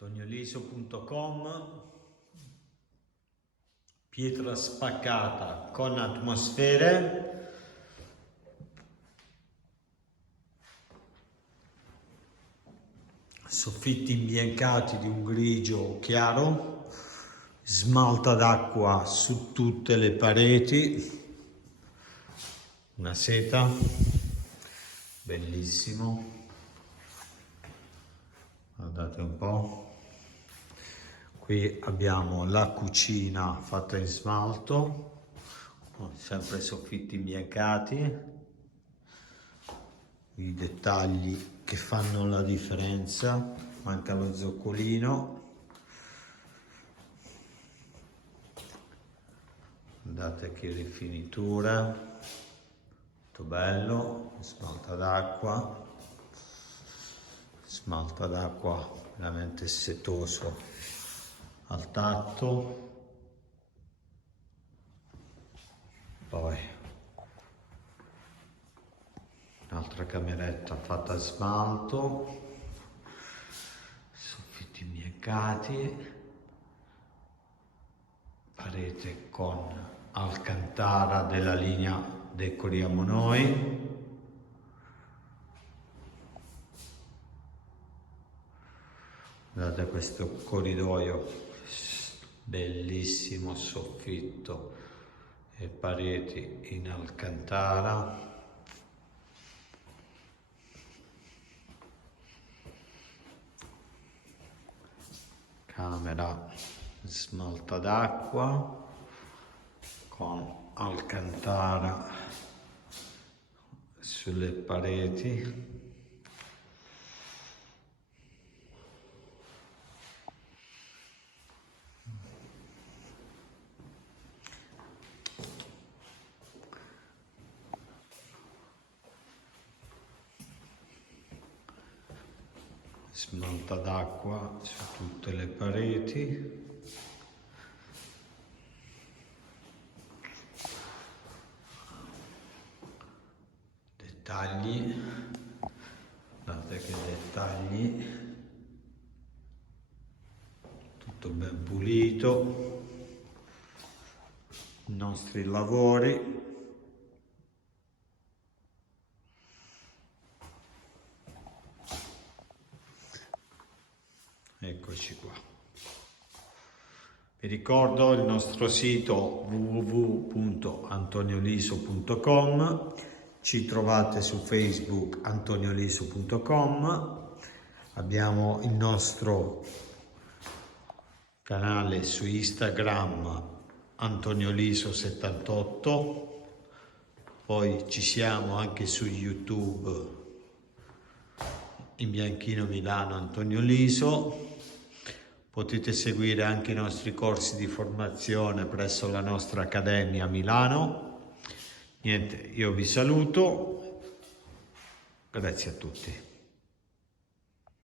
antonioliso.com, pietra spaccata con atmosfere, soffitti imbiancati di un grigio chiaro, smalta d'acqua su tutte le pareti, una seta, bellissimo, guardate un po'. Qui abbiamo la cucina fatta in smalto, sempre soffitti imbiancati, i dettagli che fanno la differenza, manca lo zoccolino, guardate che rifinitura, molto bello, smalta d'acqua veramente setoso al tatto. Poi un'altra cameretta fatta a smalto, soffitti imbiancati, parete con alcantara della linea Decoriamo Noi, guardate questo corridoio bellissimo, soffitto e pareti in alcantara, camera smalta d'acqua con alcantara sulle pareti, smalta d'acqua su tutte le pareti, dettagli, guardate che dettagli, tutto ben pulito, i nostri lavori. Eccoci qua. Vi ricordo il nostro sito www.antonioliso.com, ci trovate su Facebook antonioliso.com, abbiamo il nostro canale su Instagram antonioliso78, poi ci siamo anche su YouTube in bianchino Milano Antonio Liso. Potete seguire anche i nostri corsi di formazione presso la nostra Accademia a Milano. Niente, io vi saluto, grazie a tutti.